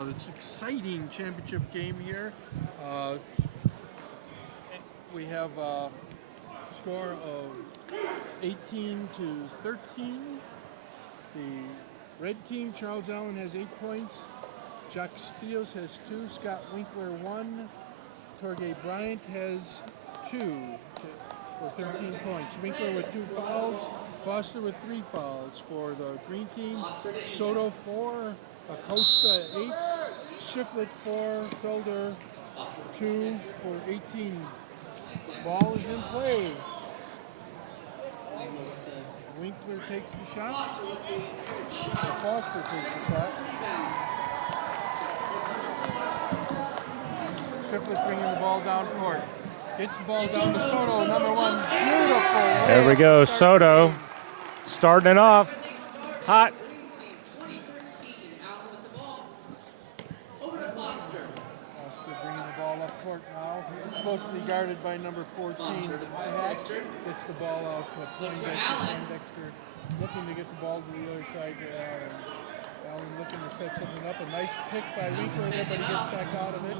It's an exciting championship game here. We have a score of 18-13. The red team, Charles Allen, has 8 points. Jack Spios has 2. Scott Winkler 1. Torgay Bryant has 2 for 13 points. Winkler with 2 fouls. Foster with 3 fouls for the green team. Soto 4. Acosta 8. Shiflett 4. Felder 2 for 18. Ball is in play. Winkler takes the shot. Foster takes the shot. Shiflett bringing the ball down court. Gets the ball down to Soto, number 1. Beautiful. There we go, Soto starting it off hot. Foster bringing the ball up court now. Closely guarded by number 14. Gets the ball out to Poindexter. Looking to get the ball to the other side to Allen. Allen looking to set something up. A nice pick by Winkler there, but he gets back out of it.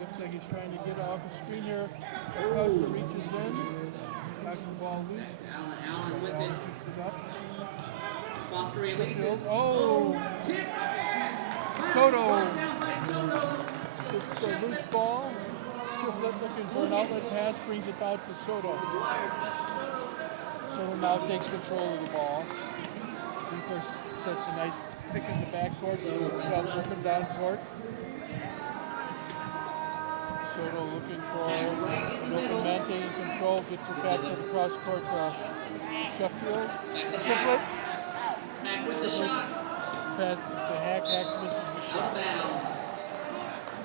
Looks like he's trying to get off a screen here. Acosta reaches in. Knocks the ball loose. Allen with it. Picks it up. Foster releases. Oh! Soto gets the loose ball. Shiflett looking for an outlet pass, brings it out to Soto. Soto now takes control of the ball. Winkler sets a nice pick in the backcourt, gets himself open down court. Soto looking for an open man, taking control, gets it back to the cross court to Sheffield. Shiflett. Hack with the shot. Passes to Hack. Hack misses the shot.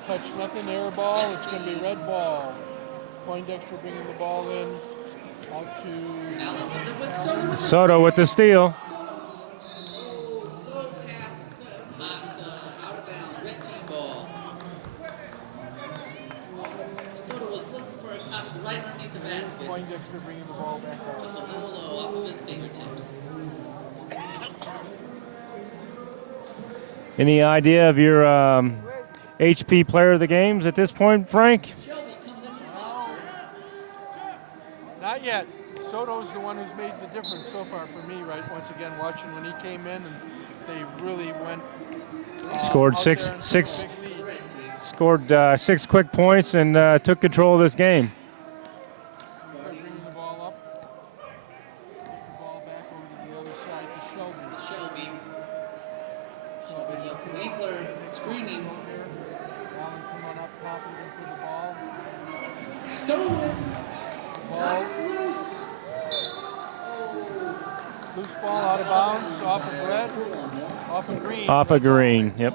Touch nothing, air ball. It's going to be red ball. Poindexter bringing the ball in. Out to Soto with the steal. Low cast to Acosta. Out of bounds. Red team ball. Soto was looking for Acosta right underneath the basket. Poindexter bringing the ball back out. Just a little low off of his fingertips. Any idea of your HP player of the games at this point, Frank? Shelby comes in for Foster. Not yet. Soto's the one who's made the difference so far for me, right? Once again, watching when he came in and they really went. Scored out six there and six took a big lead. scored 6 quick points and took control of this game. Bringing the ball up. Take the ball back over to the other side to Shelby. Shelby. Shelby looks Winkler screening. Allen coming up top looking for the ball. Stolen. Ball. Knocked loose. Loose ball out of bounds, off of red, off of green. Off of green, yep.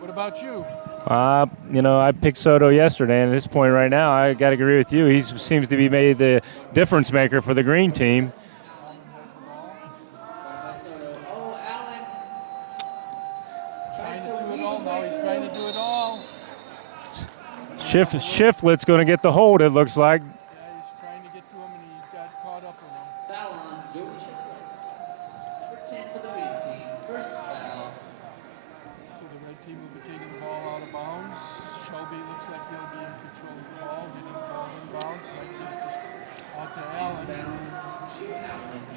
What about you? I picked Soto yesterday, and at this point right now, I got to agree with you. He seems to be made the difference maker for the green team. Oh, Allen. Trying to do it all now. He's trying to do it all. Shiflett's going to get the hold, it looks like. Yeah, he's trying to get to him, and he got caught up in him. Foul on Joey Shiflett. Number 10 for the red team. First foul. So the red team will be taking the ball out of bounds. Shelby looks like he'll be in control of the ball, getting the ball in bounds. Might get it out to Allen.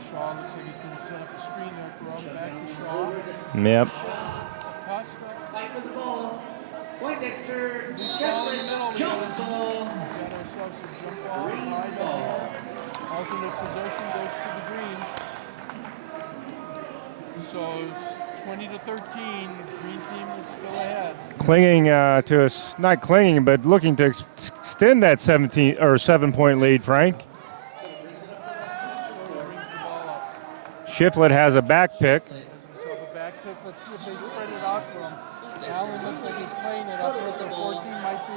Shaw looks like he's going to set up a screen there for him. Back to Shaw. Yep. Costa. Fight for the ball. Poindexter. Loose ball in the middle. Shiflett. Jump ball. Got ourselves a jump ball. Green Right up ball. here. Alternate possession goes to the green. So it's 20-13. Green team is still ahead. Clinging to us, not clinging, but looking to extend that 17 or 7-point lead, Frank. Soto brings the ball up. Shiflett has a back pick. Has himself a back pick. Let's see if they spread it out for him. Allen looks like he's playing it up here, so 14 might be.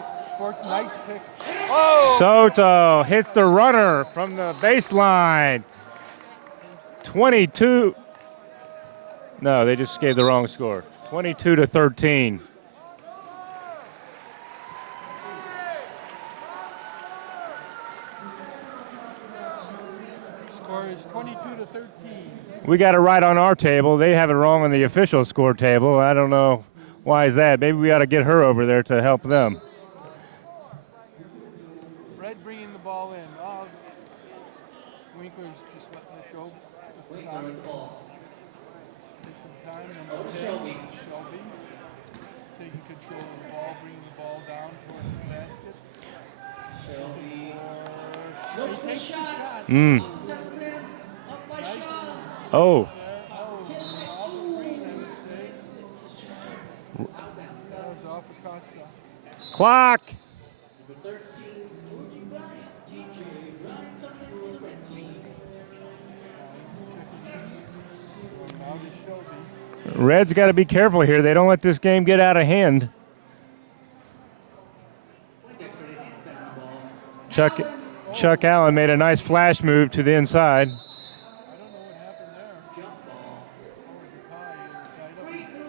Nice pick. Oh! Soto hits the runner from the baseline. 22. No, they just gave the wrong score. 22-13. Score is 22-13. We got it right on our table. They have it wrong on the official score table. I don't know why is that. Maybe we ought to get her over there to help them. Red bringing the ball in. Oh, Winkler's just letting it go. Winkler with the ball. Take some time. Over Number to 10, Shelby. Shelby. Taking control of the ball, bringing the ball down towards the basket. Shelby. He Looks for the takes the shot. shot. Opposite the rim. Up by Nice. Shaw. Oh, There. Oh, off of Green, I would say. That was off of Costa. clock. Number 13, TJ Bryant. TJ Bryant coming in for the red team. Now to Shelby. Red's got to be careful here. They don't let this game get out of hand. Gets ready to hand the ball. Chuck Allen made a nice flash move to the inside. I don't know what happened there. Jump ball.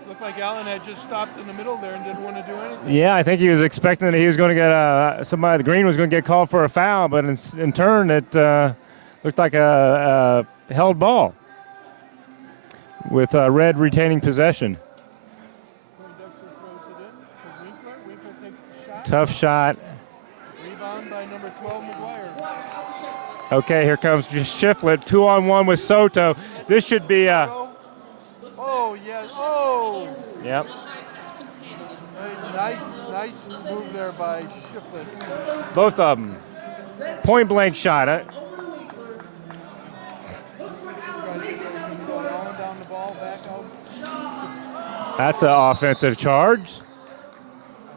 Looked like Allen had just stopped in the middle there and didn't want to do anything. Yeah, I think he was expecting that he was going to get somebody. The Green was going to get called for a foul, but in turn it looked like a held ball with Red retaining possession. Poindexter throws it in to Winkler. Winkler takes the shot. Tough shot. Rebound by number 12, McGuire. Okay, here comes Shiflett, 2-on-1 with Soto. This should be Oh, yes. Oh! Yep. Nice move there by Shiflett. Both of them. Point blank shot. Allen down the ball, back out. That's an offensive charge.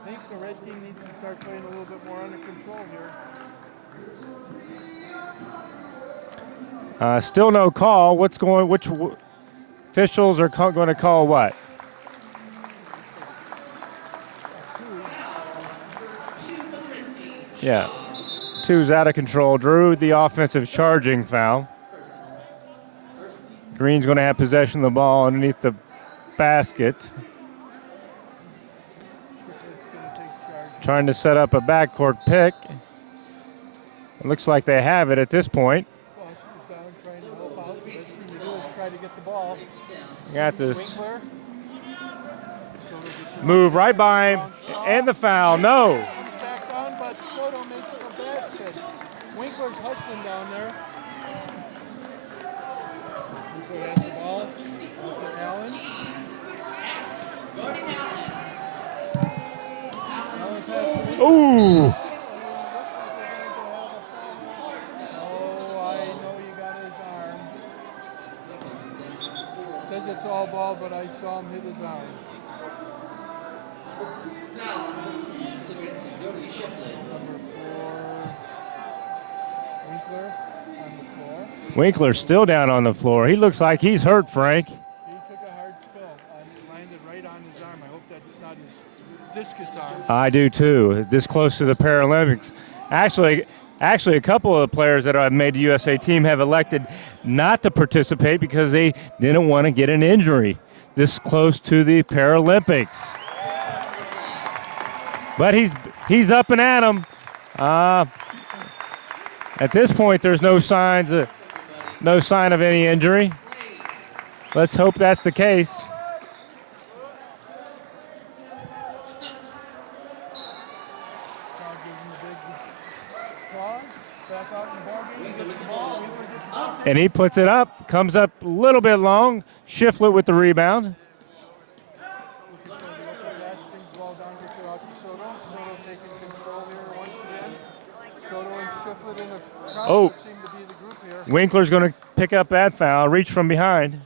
I think the red team needs to start playing a little bit more under control here. Still no call. Which officials are going to call what? Yeah. Two's out of control. Drew the offensive charging foul. Green's going to have possession of the ball underneath the basket. Trying to set up a backcourt pick. It looks like they have it at this point. She's down trying to help out. Best thing to do is try to get the ball. Got this. Winkler. Move right by him. And the foul. No. He's back down, but Soto makes the basket. Winkler's hustling down there. Winkler has the ball. Look at Allen. Allen pass to Winkler. Ooh. Says it's all ball, but I saw him hit his arm. Now, number 10 for the red team, Jody Shiflett. Number 4, Winkler on the floor. Winkler's still down on the floor. He looks like he's hurt, Frank. He took a hard spill and landed right on his arm. I hope that's not his discus arm. I do too. This close to the Paralympics. Actually, a couple of the players that have made the USA team have elected not to participate because they didn't want to get an injury this close to the Paralympics. But he's up and at 'em. At this point, there's no sign of any injury. Let's hope that's the case. And he puts it up, comes up a little bit long. Shiflett with the rebound. Oh, Winkler's going to pick up that foul, reach from behind.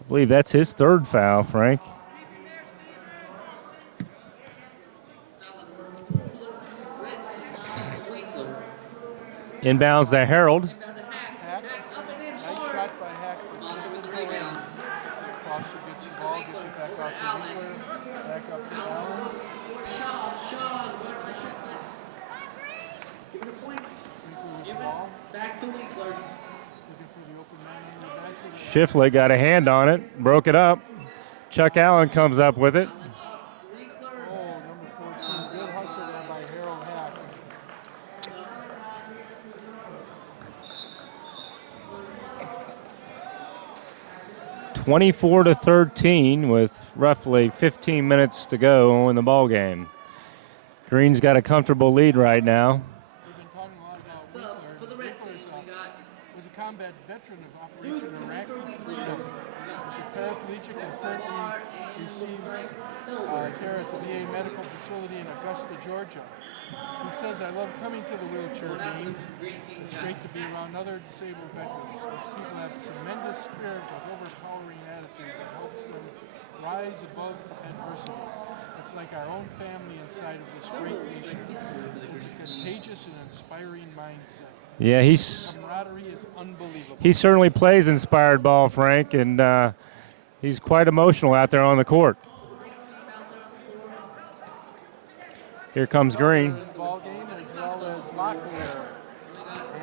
I believe that's his third foul, Frank. Inbounds to Harold. Inbound to Hack. Hack up and in hard. Shot by Hack. Foster with the rebound. Foster gets the ball, gets it back out to Allen. Winkler. Back up to Allen. Shaw. Shaw. Guarded by Shiflett. Give it a point. Give it back to Winkler. Looking for the open man under the basket. Shiflett got a hand on it, broke it up. Chuck Allen comes up with it. Winkler. Oh, number 14. Good hustle there by Harold Hack. 24-13 with roughly 15 minutes to go in the ball game. Green's got a comfortable lead right now. We've been talking a lot about Subs for the red team. We got was a combat veteran of Operation Iraqi Freedom. He's a paraplegic and currently receives care at the VA Medical Facility in Augusta, Georgia. He says, I love coming to the wheelchair games. It's great to be around other disabled veterans. These people have tremendous spirit with overpowering attitude that helps them rise above adversity. It's like our own family inside of this great nation. It's a contagious and inspiring mindset. Yeah, Camaraderie is unbelievable. he certainly plays inspired ball, Frank, and he's quite emotional out there on the court. Here comes Green. Ball game as well as Locklear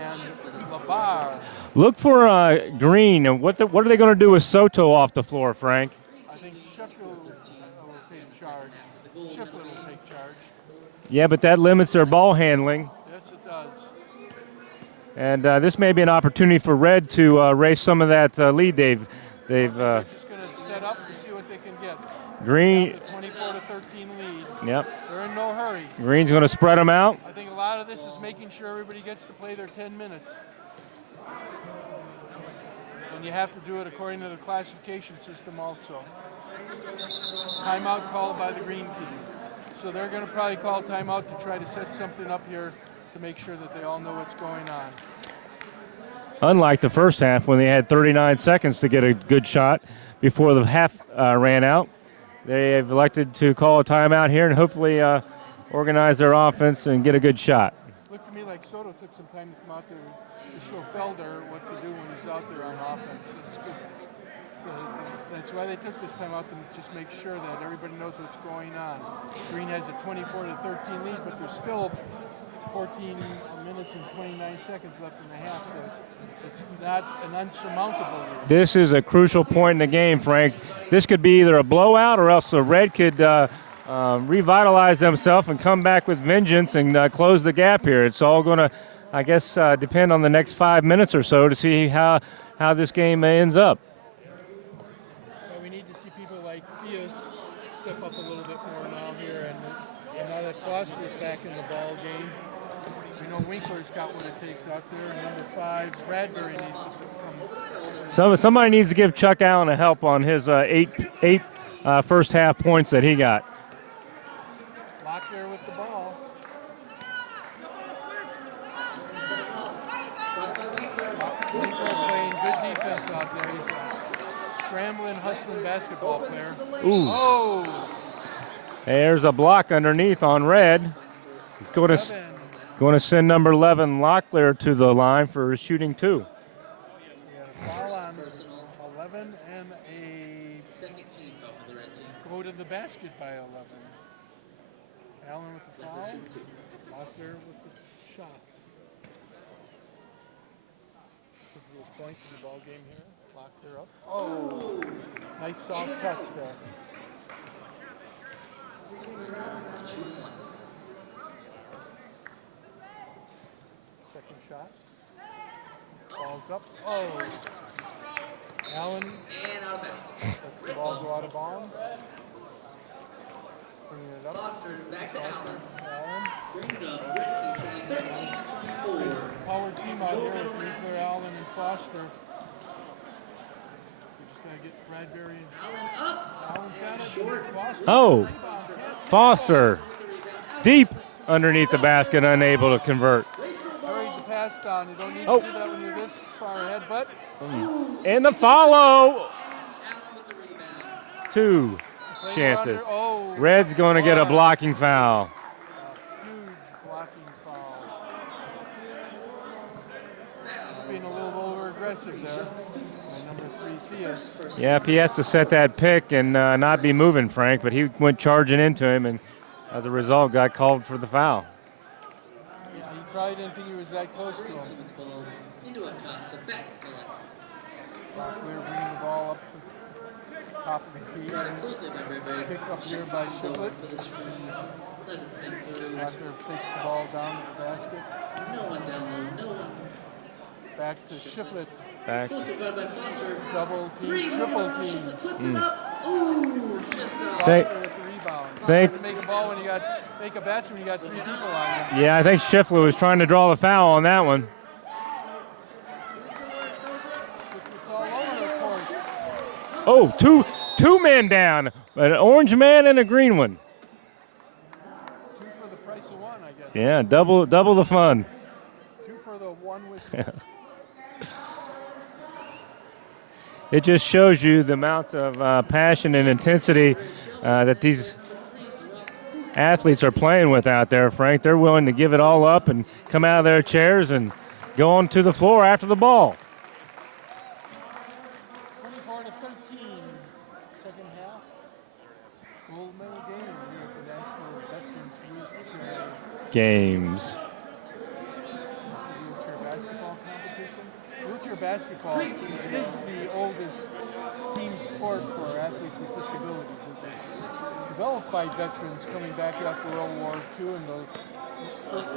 and Labar. Look for Green. And what are they going to do with Soto off the floor, Frank? I think Sheffield will take charge. Sheffield will take charge. Yeah, but that limits their ball handling. Yes, it does. And this may be an opportunity for Red to raise some of that lead they've They're just going to set up and see what they can get. Green. 24-13 lead. Yep. They're in no hurry. Green's going to spread them out. I think a lot of this is making sure everybody gets to play their 10 minutes. And you have to do it according to the classification system also. Timeout called by the green team. So they're going to probably call timeout to try to set something up here to make sure that they all know what's going on. Unlike the first half when they had 39 seconds to get a good shot before the half ran out, they have elected to call a timeout here and hopefully organize their offense and get a good shot. Looked to me like Soto took some time to come out there to show Felder what to do when he's out there on offense. It's good. That's why they took this time out to just make sure that everybody knows what's going on. Green has a 24-13 lead, but there's still 14 minutes and 29 seconds left in the half, so it's not an unsurmountable lead. This is a crucial point in the game, Frank. This could be either a blowout or else the Red could revitalize themselves and come back with vengeance and close the gap here. It's all going to, I guess, depend on the next 5 minutes or so to see how this game ends up. We need to see people like Fios step up a little bit more now here, and now that Foster's back in the ball game. We know Winkler's got what it takes out there, and number 5, Bradbury needs to come. Somebody needs to give Chuck Allen a help on his eight first half points that he got. Lock there with the ball. Winkler playing good defense out there. He's a scrambling, hustling basketball player. Ooh. Oh! There's a block underneath on Red. He's going to send number 11 Locklear to the line for shooting 2. We had a foul on 11 and a second team foul for the red team. go to the basket by 11. Allen with the foul. Locklear with the shots. Point to the ball game here. Locklear up. Oh! Nice soft touch there. Second shot. Ball's up. Oh! Allen And out of bounds. lets the ball go out of bounds. Bringing it up. Foster back to Allen. Allen. Bring it up. Red team trying 13-24. Power team out here with Winkler, Allen, and Foster. We just gotta get Bradbury and Allen up. Allen's got And it. short. Foster. Oh, Foster With the rebound. deep underneath the basket, unable to convert. Hurries the pass down. You don't need Oh. to do that when you're this far ahead, but And the follow. Allen with the rebound. 2 play chances. under. Oh, Red's going to get a blocking foul. huge blocking foul. Just being a little over aggressive there. By number 3, Fias. Yeah, he has to set that pick and not be moving, Frank, but he went charging into him and as a result got called for the foul. Yeah, he probably didn't think he was that close to him. With the ball into Acosta. Back to left. Locklear bringing the ball up the top of the key. Guarded closely by Bradbury. Pick up here by Shiflett. For the screen. Doesn't think through. Locklear takes the ball down to the basket. No one down low. No one. Back to Shiflett. Back. Close to guard by Foster. Double team, Three, triple Rashid team. puts it up. Ooh, just off. Thank- Foster with the rebound. Thank- Hard to make a ball when you got make a basket when you got 3 people on you. Yeah, I think Schiffler was trying to draw the foul on that one. It's all over the court. Oh, two men down, an orange man and a green one. 2 for the price of 1, I guess. Yeah, double the fun. 2 for the 1 whistle. It just shows you the amount of passion and intensity that these athletes are playing with out there, Frank. They're willing to give it all up and come out of their chairs and go onto the floor after the ball. 24 to 13, second half. Gold medal game here at the National Veterans Wheelchair Games. Wheelchair basketball competition. Wheelchair basketball is the oldest team sport for athletes with disabilities. It was developed by veterans coming back after World War II in the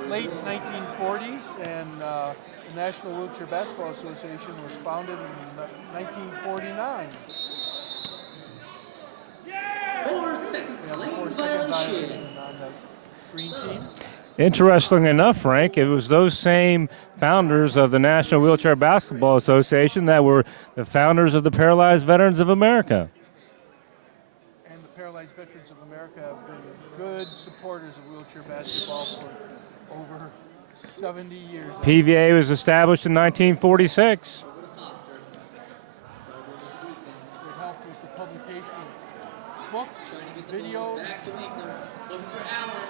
late 1940s, and the National Wheelchair Basketball Association was founded in 1949. 4 seconds. We have a Lane 4-second violation. violation on the green team. Interesting enough, Frank, it was those same founders of the National Wheelchair Basketball Association that were the founders of the Paralyzed Veterans of America. And the Paralyzed Veterans of America have been good supporters of wheelchair basketball for over 70 years. PVA was established in 1946. They helped with the publication of books, videos, Back to Winkler. Looking for Allen.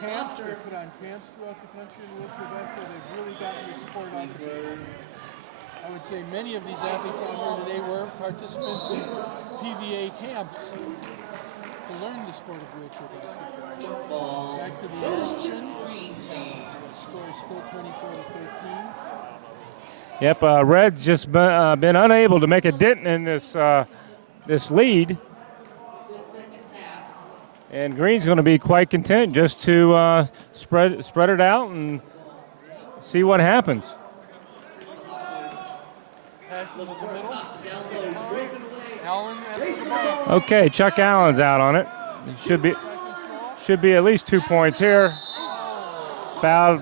camps. They Foster. put on camps throughout the country in wheelchair basketball. They've really gotten the sport out there. I would say many of these athletes out here today were participants in PVA camps to learn the sport of wheelchair basketball. Ball. Back to the Goes to action. green team. The score is still 24 to 13. Yep, Red's just been unable to make a dent in this lead, The second half. and Green's going to be quite content just to spread it out and see what happens. Pass into the middle. Foster down low. Driven away. Allen at the ball. Okay, Chuck Allen's out on it. Should be at least 2 points here. Fouled.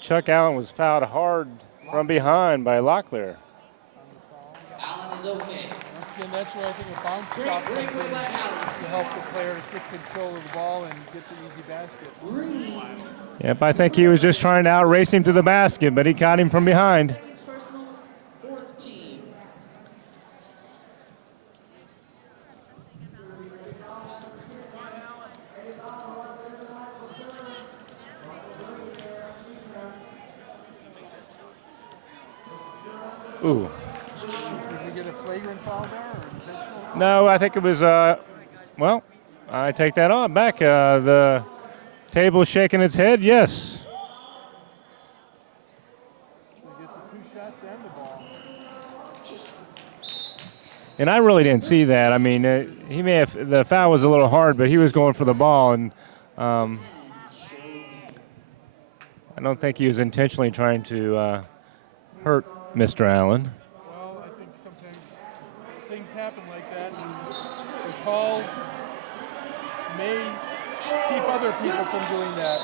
Chuck Allen was fouled hard from behind by Locklear. Allen is okay. Once again, that's where I think a bounce Great stop comes in breakaway by Allen. to help the player get control of the ball and get the easy basket. Green. Yep, I think he was just trying to outrace him to the basket, but he caught him from behind. Second personal. Fourth team. Ooh. Did we get a flagrant foul there or intentional? No, I think it was, well, I take that on back. The table shaking its head, yes. We get the 2 shots and the ball. And I really didn't see that. I mean, he may have, the foul was a little hard, but he was going for the ball, and I don't think he was intentionally trying to hurt Mr. Allen. Well, I think sometimes things happen like that, and the call may keep other people from doing that.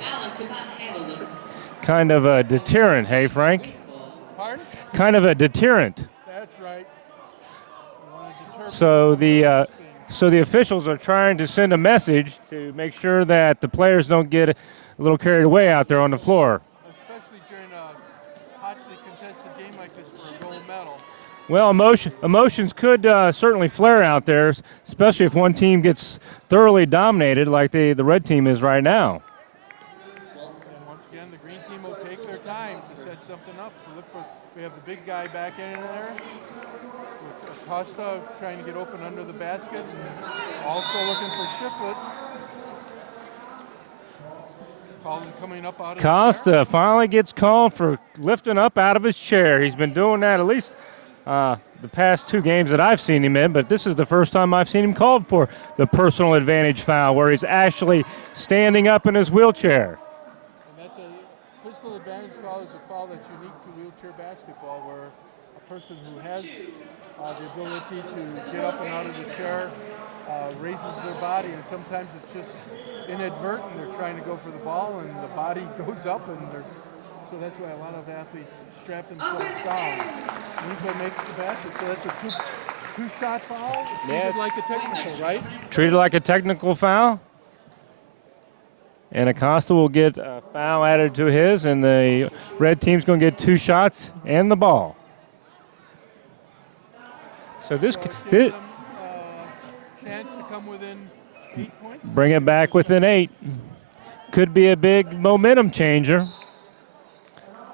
Allen could not handle it. Kind of a deterrent, hey, Frank? Pardon? Kind of a deterrent. That's right. You want to deter So people from doing these the officials are trying to send a message to make sure that the players don't get a little carried away out there on the floor. things, especially during a hotly contested game like this for a gold medal. Well, emotions could certainly flare out there, especially if one team gets thoroughly dominated like the red team is right now. And once again, the green team will take their time to set something up. We have the big guy back in there. With Costa trying to get open under the basket. And also looking for Shiflett. Coming up out of the chair. Costa finally gets called for lifting up out of his chair. He's been doing that at least the past 2 games that I've seen him in, but this is the first time I've seen him called for the personal advantage foul where he's actually standing up in his wheelchair. And that's a physical advantage foul is a foul that's unique to wheelchair basketball, where a person who has the ability to get up and out of the chair raises their body, and sometimes it's just inadvertent. They're trying to go for the ball, and the body goes up, and so that's why a lot of athletes strap themselves down. Winkler makes the basket, so that's a two-shot foul. It's treated like a technical, right? Treated like a technical foul. And Acosta will get a foul added to his, and the red team's going to get 2 shots and the ball. So this Them, chance to come within 8 points. bring it back within 8. Could be a big momentum changer.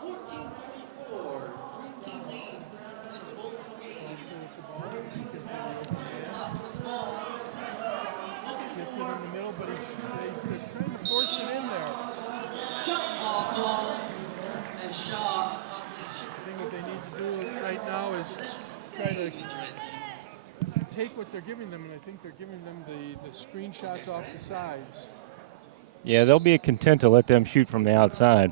14-24. Green team leads this Golden game. Lost the ball. Gets it in the middle, but they're trying to force it in there. Jump ball call. And Shaw accomplished. I think what they need to do right now is try to take what they're giving them, and I think they're giving them the screenshots off the sides. Yeah, they'll be content to let them shoot from the outside.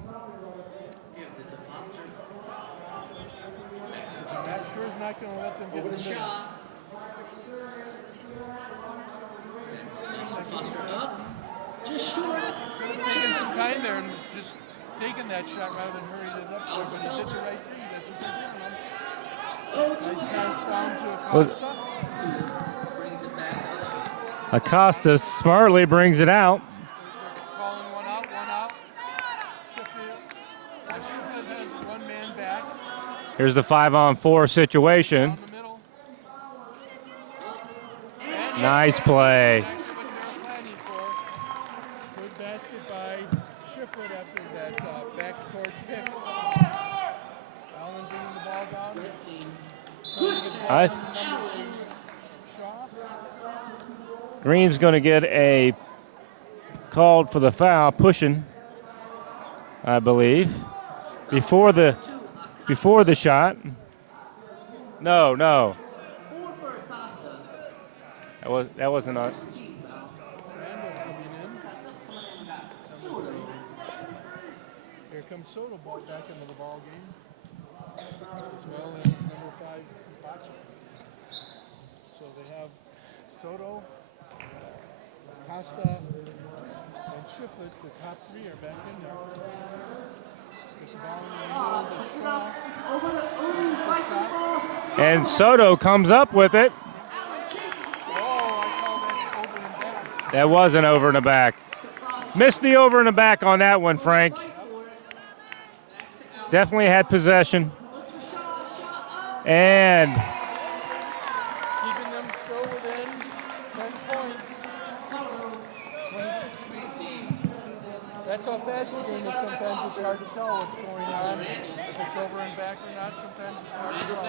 Matt sure is not going to let them get Over in to the middle. Shaw. Foster up. Just short. Taking some time there and just taking that shot rather than hurrying it up there, but he did the right thing. That's what they're giving him. Nice pass down to Acosta. Brings it back up. Acosta smartly brings it out. They're calling one out. Sheffield has one man back Here's the 5-on-4 situation. down the middle. Nice play. Exactly what they're planning for. Good basket by Shiflett after that backcourt pick. Allen bringing the ball down. Red team. I- Shaw. Green's going to get a called for the foul, pushing, I believe, before the shot. No. That wasn't us. Randall coming in. Here comes Soto back into the ball game, as well as number 5, Bachi. So they have Soto, Costa, and Shiflett. The top 3 are back in there. Get the ball in the middle. Shot. And Soto comes up with it. Oh, I call that over and back. That wasn't over and a back. Missed the over and a back on that one, Frank. Definitely had possession. And Keeping them still within 10 points. 26-18. That's how fast the game is. Sometimes it's hard to tell what's going on. If it's over and back or not, sometimes it's hard to tell.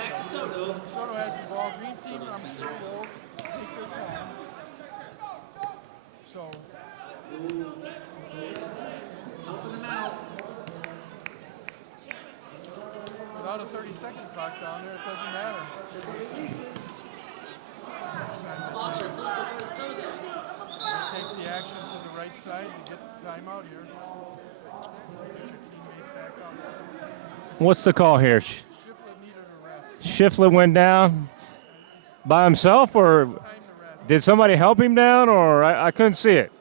Soto has the ball. Green team, I'm sure, will take their time. So, without a 30-second clock down there, it doesn't matter. Take the action to the right side to get the timeout here. Get your teammate back up. what's the call here? Shiflett needed a rest. Shiflett went down by himself, or Time to rest. did somebody help him down, or I couldn't see it.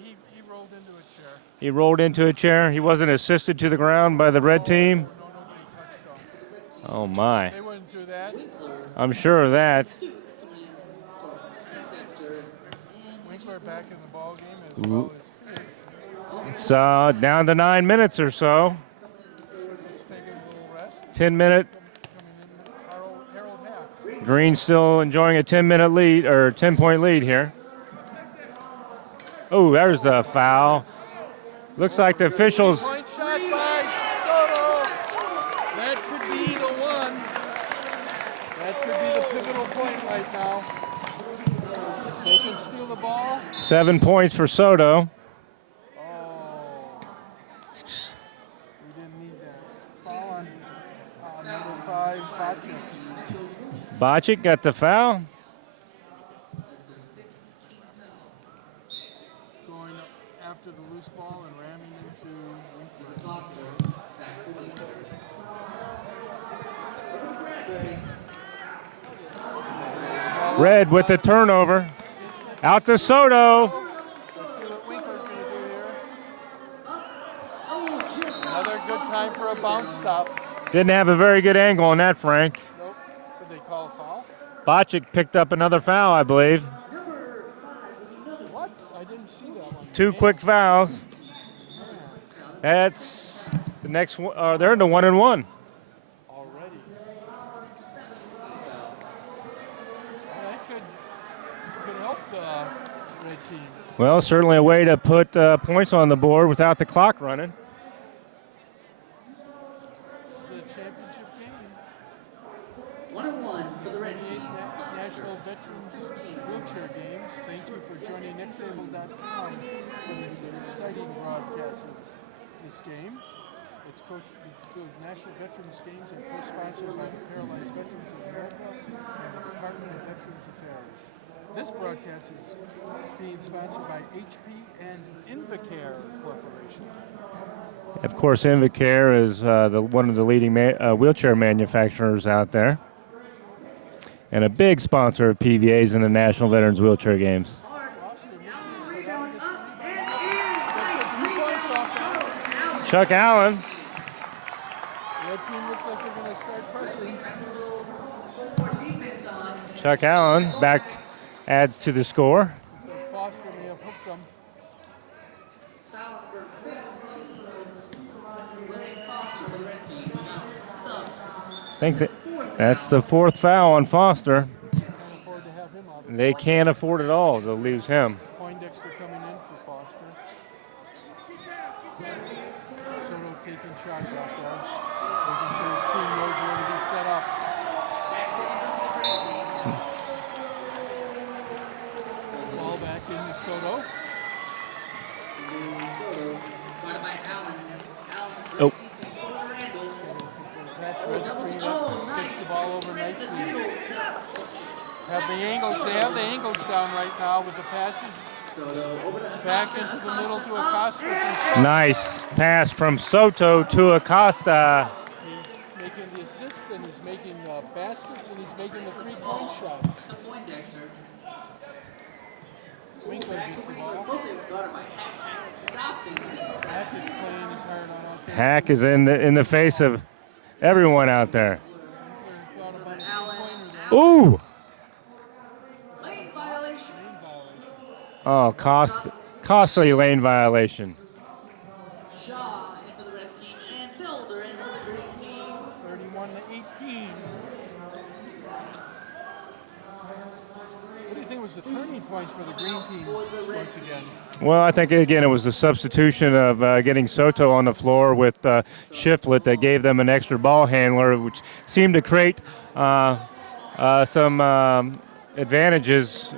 He rolled into a chair. He rolled into a chair. He wasn't assisted to the ground by the red team. No, nobody touched him. Oh, my. They wouldn't do that. I'm sure of that. Winkler back in the ball game as well as It's down to 9 minutes or so. just taking a little rest. 10-minute. Coming in Harold Hack. Green still enjoying a 10-minute lead, or 10-point lead here. Oh, there's a foul. Looks like the officials. Point shot by Soto. That could be the one. That could be the pivotal point right now. If they can steal the ball. 7 points for Soto. Oh. We didn't need that. Foul on number 5, Bachi. Bocic got the foul. Going after the loose ball and ramming into Winkler. Red with the turnover. Out to Soto. Let's see what Winkler's going to do here. Another good time for a bounce stop. Didn't have a very good angle on that, Frank. Nope. Did they call a foul? Bocic picked up another foul, I believe. What? I didn't see that one. 2 quick fouls. That's the next one. They're into 1-1. Already. Well, that could help the red team. Well, certainly a way to put points on the board without the clock running. The championship game. 1-1 for the red team. National Veterans Wheelchair Games. Thank you for joining nextable.com for this exciting broadcast of this game. It's the National Veterans Games are co-sponsored by the Paralyzed Veterans of America and the Department of Veterans Affairs. This broadcast is being sponsored by HP and Invacare Corporation. Of course, Invacare is one of the leading wheelchair manufacturers out there, and a big sponsor of PVAs in the National Veterans Wheelchair Games. Rebound up and in. Nice rebound. Chuck Allen. Red team looks like they're going to start pressing. Defense on. Chuck Allen adds to the score. So Foster may have hooked them. Foul number 15. William Foster for the red team. We got subs. I think that's the 4th foul on Foster. Can't afford to have him out. They can't afford it all to lose him. Poindexter coming in for Foster. Soto taking shots out there. Making sure his team knows where to be set up. Ball back into Soto. Soto. Guarded by Allen. Oh. Randall. That's red screen Oh, up. nice. Kicks the ball over nicely. They have the angles down right now with the passes back into the middle to Acosta. Nice pass from Soto to Acosta. He's making the assists and he's making the baskets and he's making the three-point shots. Poindexter. Winkler gets the ball. Closely guarded by Hack. Stopped and missed. Hack is playing his heart on all Hack is in the face of everyone out there. Thought about a Allen. three-pointer there. Ooh! Lane violation. Lane violation. Oh, costly lane violation. Shaw in for the red team and Builder in for the green team. 31-18. What do you think was the turning point for the green team once again? Well, I think, again, it was the substitution of getting Soto on the floor with Shiflett that gave them an extra ball handler, which seemed to create some advantages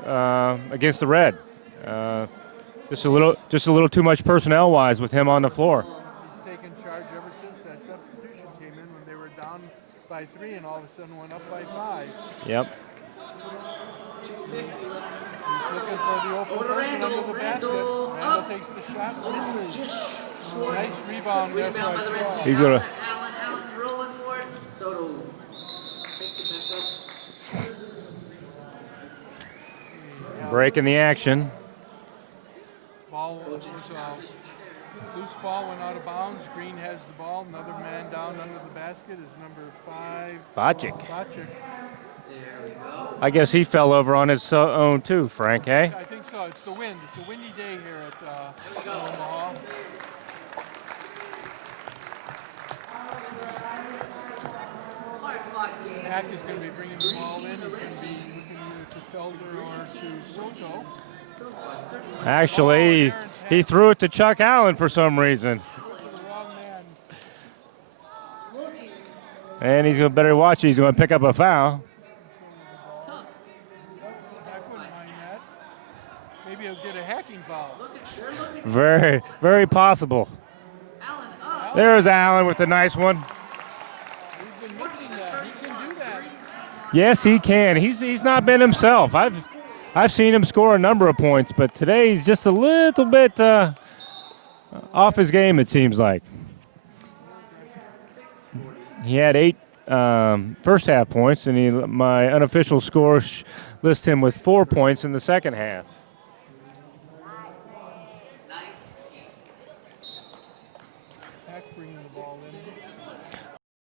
against the Red. Just a little too much personnel-wise with him on the floor. He's taken charge ever since that substitution came in when they were down by 3 and all of a sudden went up by 5. Yep. He's looking for the open person under the basket. Randall takes the shot, misses. Nice rebound there Rebound by the for red Shaw. team. He's gonna- Allen rolling for it. Soto picks it back up. Breaking the action. Ball was loose ball went out of bounds. Green has the ball. Another man down under the basket is number 5. Bocic. Bocic. There we go. I guess he fell over on his own too, Frank, eh? I think so. It's the wind. It's a windy day here at Omaha. Hard fought game. Hack is going to be bringing the ball in. He's going to be looking either to Felder or to Soto. Actually, he threw it to Chuck Allen for some reason. To the wrong man. Looking And he's going to better watch it. He's going to pick up a foul. tough. I wouldn't mind that. Maybe he'll get a hacking foul. They're looking. Very, very possible. Allen up. There's Allen with a nice one. He's been missing that. He can do that. Yes, he can. He's not been himself. I've seen him score a number of points, but today he's just a little bit off his game, it seems like. He had 8 first half points, and my unofficial score lists him with 4 points in the second half. Pack bringing the ball in.